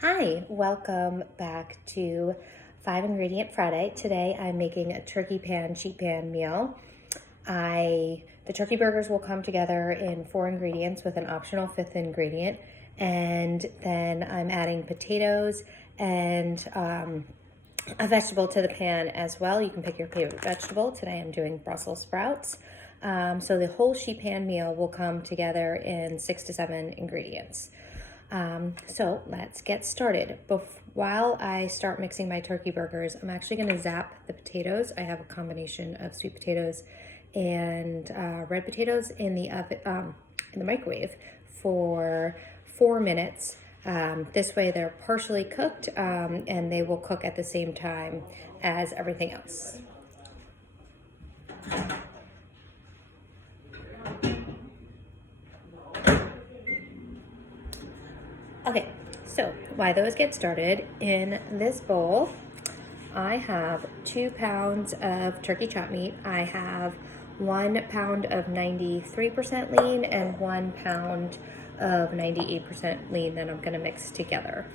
Hi, welcome back to 5 Ingredient Friday. Today I'm making a turkey pan sheet pan meal. The turkey burgers will come together in 4 ingredients with an optional 5th ingredient, and then I'm adding potatoes and a vegetable to the pan as well. You can pick your favorite vegetable. Today I'm doing Brussels sprouts. So the whole sheet pan meal will come together in 6 to 7 ingredients. So let's get started. While I start mixing my turkey burgers, I'm actually going to zap the potatoes. I have a combination of sweet potatoes and red potatoes in the oven, in the microwave for 4 minutes. This way they're partially cooked and they will cook at the same time as everything else. Okay, so while those get started, in this bowl, I have 2 pounds of turkey chop meat. I have 1 pound of 93% lean and 1 pound of 98% lean that I'm gonna mix together.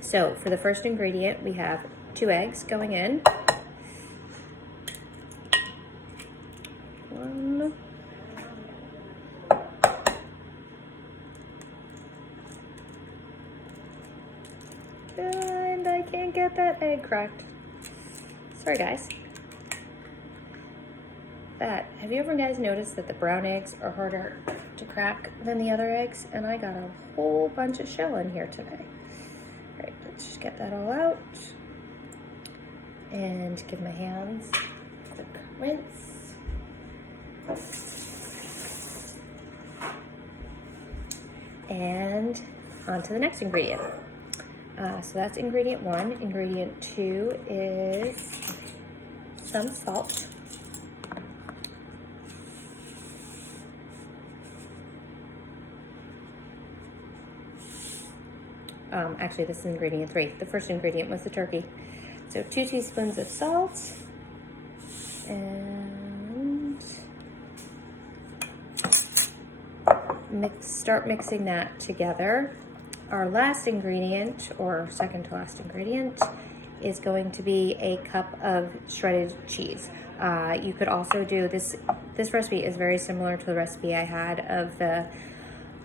So for the first ingredient, we have 2 eggs going in. One. And I can't get that egg cracked. Sorry guys. Have you ever guys noticed that the brown eggs are harder to crack than the other eggs? And I got a whole bunch of shell in here today. All right, let's just get that all out. And give my hands a quick rinse. And on to the next ingredient. So that's ingredient 1. Ingredient 2 is some salt. Actually, this is ingredient 3. The first ingredient was the turkey. So 2 teaspoons of salt and start mixing that together. Our last ingredient, or second to last ingredient, is going to be a cup of shredded cheese. You could also do this. This recipe is very similar to the recipe I had of the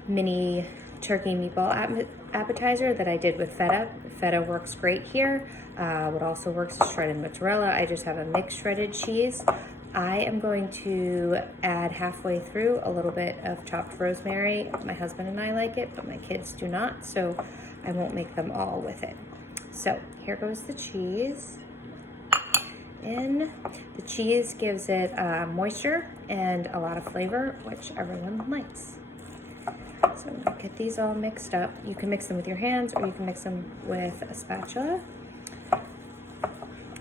mini turkey meatball appetizer that I did with feta. Feta works great here. What also works is shredded mozzarella. I just have a mixed shredded cheese. I am going to add halfway through a little bit of chopped rosemary. My husband and I like it, but my kids do not, so I won't make them all with it. So here goes the cheese in. The cheese gives it moisture and a lot of flavor, which everyone likes. So I'm gonna get these all mixed up. You can mix them with your hands or you can mix them with a spatula.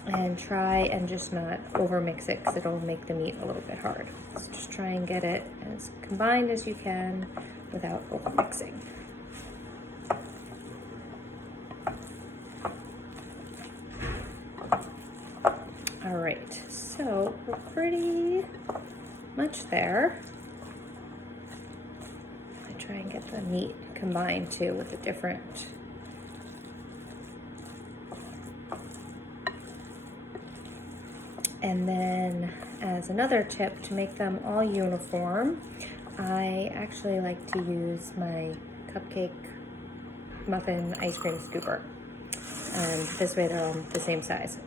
And try and just not over mix it because it'll make the meat a little bit hard. So just try and get it as combined as you can without over mixing. All right, so we're pretty much there. I try and get the meat combined too with the different And then as another tip to make them all uniform, I actually like to use my cupcake muffin ice cream scooper. And this way they're all the same size.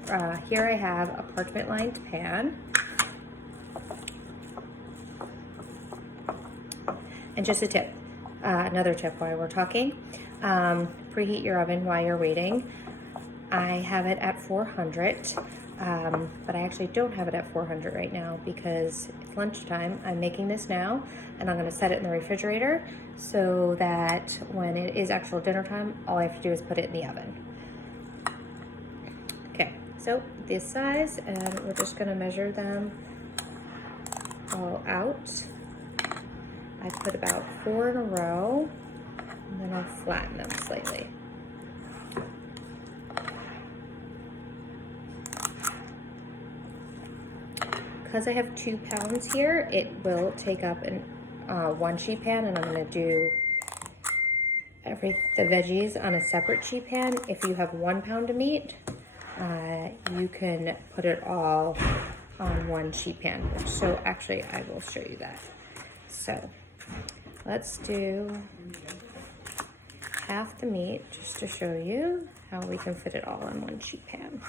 Here I have a parchment lined pan. And just a tip, another tip while we're talking, preheat your oven while you're waiting. I have it at 400. But I actually don't have it at 400 right now because it's lunchtime. I'm making this now and I'm gonna set it in the refrigerator so that when it is actual dinner time, all I have to do is put it in the oven. Okay, so this size, and we're just gonna measure them all out. I put about 4 in a row and then I'll flatten them slightly. Because I have 2 pounds here, it will take up 1 sheet pan, and I'm going to do the veggies on a separate sheet pan. If you have 1 pound of meat, you can put it all on one sheet pan. So actually, I will show you that. So let's do half the meat just to show you how we can fit it all on one sheet pan.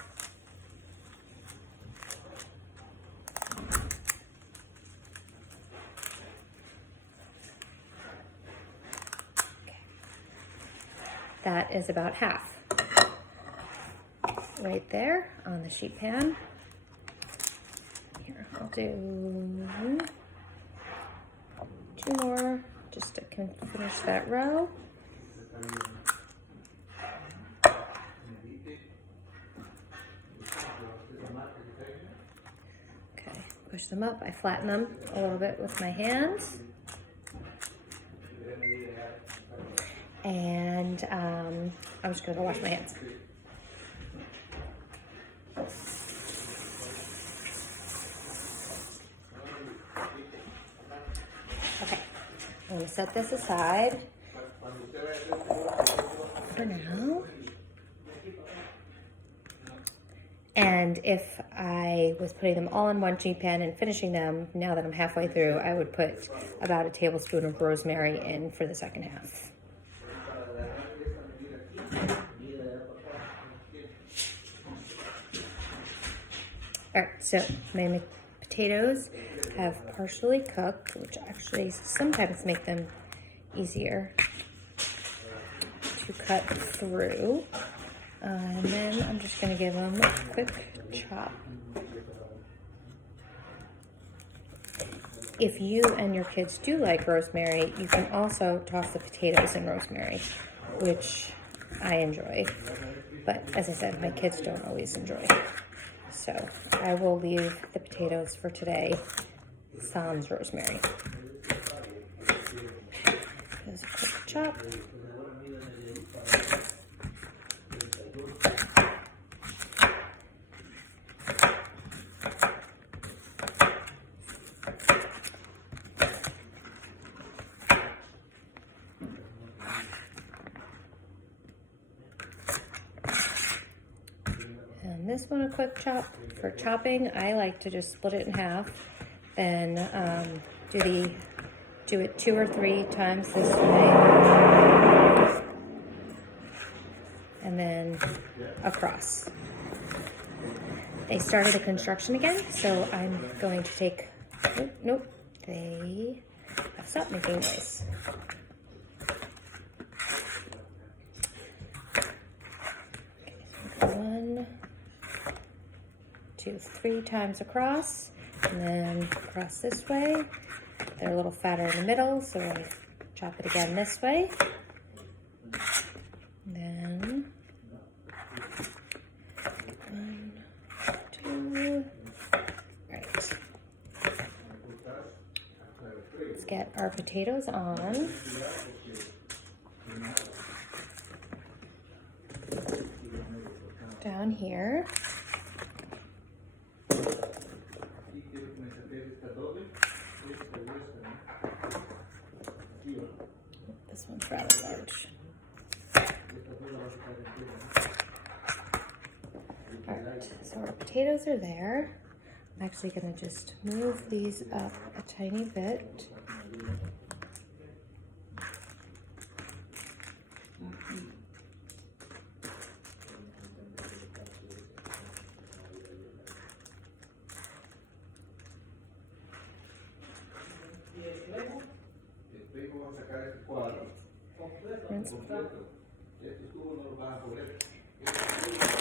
That is about half right there on the sheet pan. Here, I'll do 2 more just to finish that row. Okay, push them up. I flatten them a little bit with my hands. And I'm just gonna go wash my hands. Okay, I'm gonna set this aside for now. And if I was putting them all in one sheet pan and finishing them, now that I'm halfway through, I would put about a tablespoon of rosemary in for the second half. All right, so my potatoes have partially cooked, which actually sometimes make them easier to cut through. And then I'm just gonna give them a quick chop. If you and your kids do like rosemary, you can also toss the potatoes in rosemary, which I enjoy. But as I said, my kids don't always enjoy. So I will leave the potatoes for today sans rosemary. There's a quick chop. And this one a quick chop. For chopping, I like to just split it in half, then do it 2 or 3 times this way, and then across. They started a construction again, so I'm going to take, nope, they have stopped making noise. 1, 2, 3 times across, and then across this way. They're a little fatter in the middle, so I chop it again this way. And then 1, 2, right. Let's get our potatoes on. Down here. This one's rather large. Alright, so our potatoes are there. I'm actually going to just move these up a tiny bit.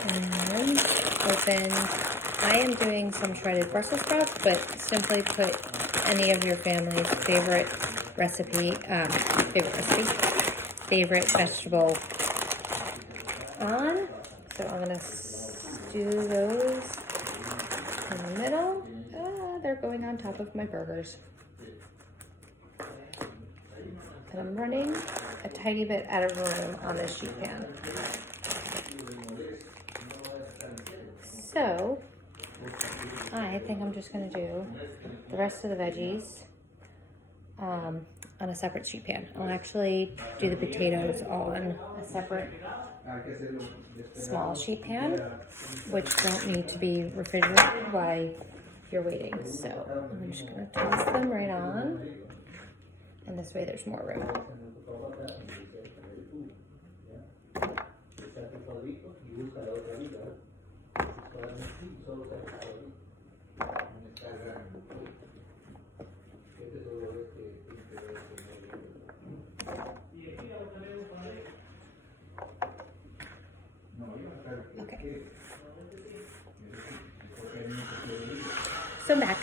And open. I am doing some shredded Brussels sprouts, but simply put any of your family's favorite favorite vegetable on. So I'm gonna stew those in the middle. They're going on top of my burgers. And I'm running a tiny bit out of room on this sheet pan. So I think I'm just gonna do the rest of the veggies on a separate sheet pan. I'll actually do the potatoes on a separate small sheet pan, which don't need to be refrigerated while you're waiting. So I'm just gonna toss them right on, and this way there's more room. Okay. So I'm back.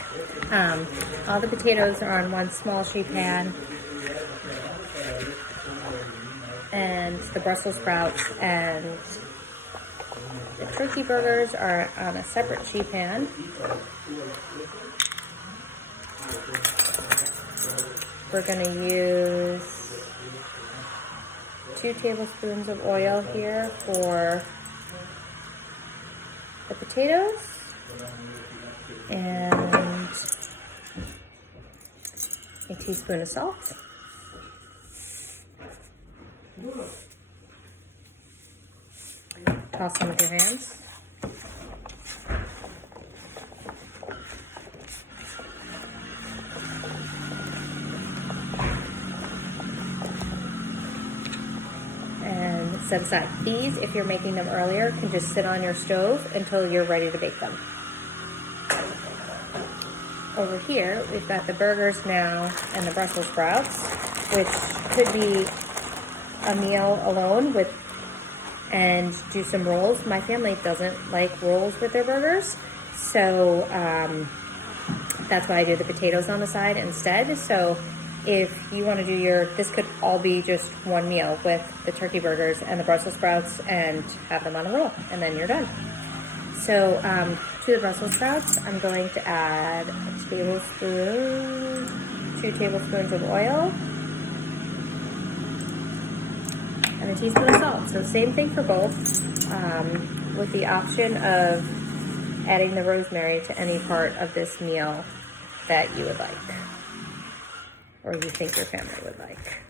All the potatoes are on one small sheet pan, and the Brussels sprouts and the turkey burgers are on a separate sheet pan. We're gonna use 2 tablespoons of oil here for the potatoes, and a teaspoon of salt. Toss them with your hands. And set aside. These, if you're making them earlier, can just sit on your stove until you're ready to bake them. Over here, we've got the burgers now and the Brussels sprouts, which could be a meal alone with, and do some rolls. My family doesn't like rolls with their burgers, so that's why I do the potatoes on the side instead. So if you want to do this could all be just one meal with the turkey burgers and the Brussels sprouts and have them on a roll, and then you're done. So to the Brussels sprouts, I'm going to add 2 tablespoons of oil, and a teaspoon of salt. So same thing for both, with the option of adding the rosemary to any part of this meal that you would like, or you think your family would like.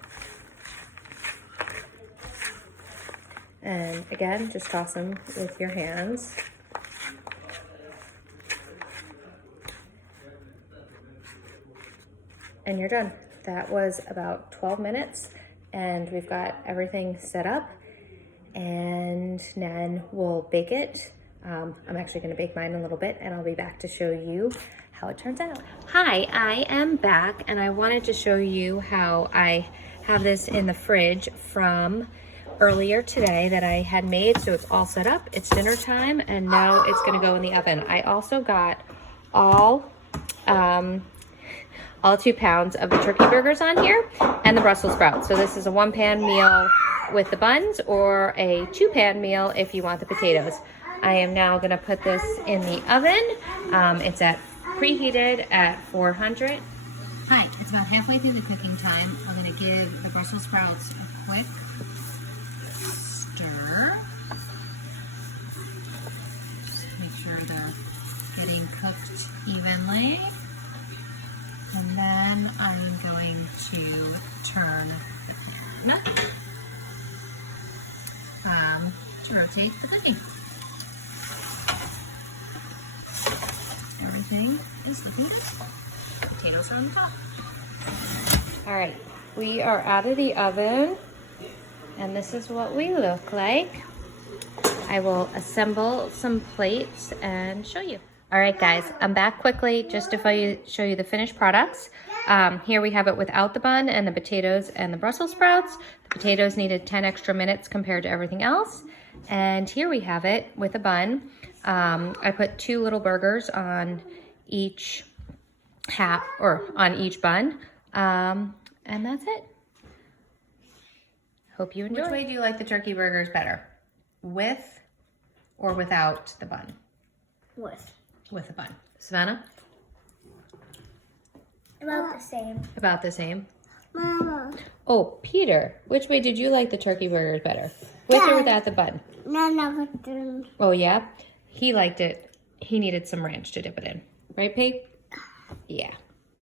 And again, just toss them with your hands. And you're done. That was about 12 minutes, and we've got everything set up, and then we'll bake it. I'm actually gonna bake mine in a little bit, and I'll be back to show you how it turns out. Hi, I am back, and I wanted to show you how I have this in the fridge from earlier today that I had made. So it's all set up, it's dinner time, and now it's gonna go in the oven. I also got all 2 pounds of the turkey burgers on here and the Brussels sprouts. So this is a 1-pan meal with the buns, or a 2-pan meal if you want the potatoes. I am now gonna put this in the oven. It's preheated at 400. Hi, it's about halfway through the cooking time. I'm gonna give the Brussels sprouts a quick stir. Just make sure they're getting cooked evenly. And then I'm going to turn the pan to rotate the cooking. Everything is looking good. Potatoes are on the top. All right, we are out of the oven, and this is what we look like. I will assemble some plates and show you. All right, guys, I'm back quickly just to show you the finished products. Here we have it without the bun and the potatoes and the Brussels sprouts. The potatoes needed 10 extra minutes compared to everything else. And here we have it with a bun. I put 2 little burgers on each on each bun. And that's it. Hope you enjoy. Which way do you like the turkey burgers better? With or without the bun? With the bun. Savannah? About the same. About the same. Mama. Oh, Peter, which way did you like the turkey burgers better? With or without the bun? No, with them. Oh, yeah? He liked it. He needed some ranch to dip it in. Right, Pete? Yeah.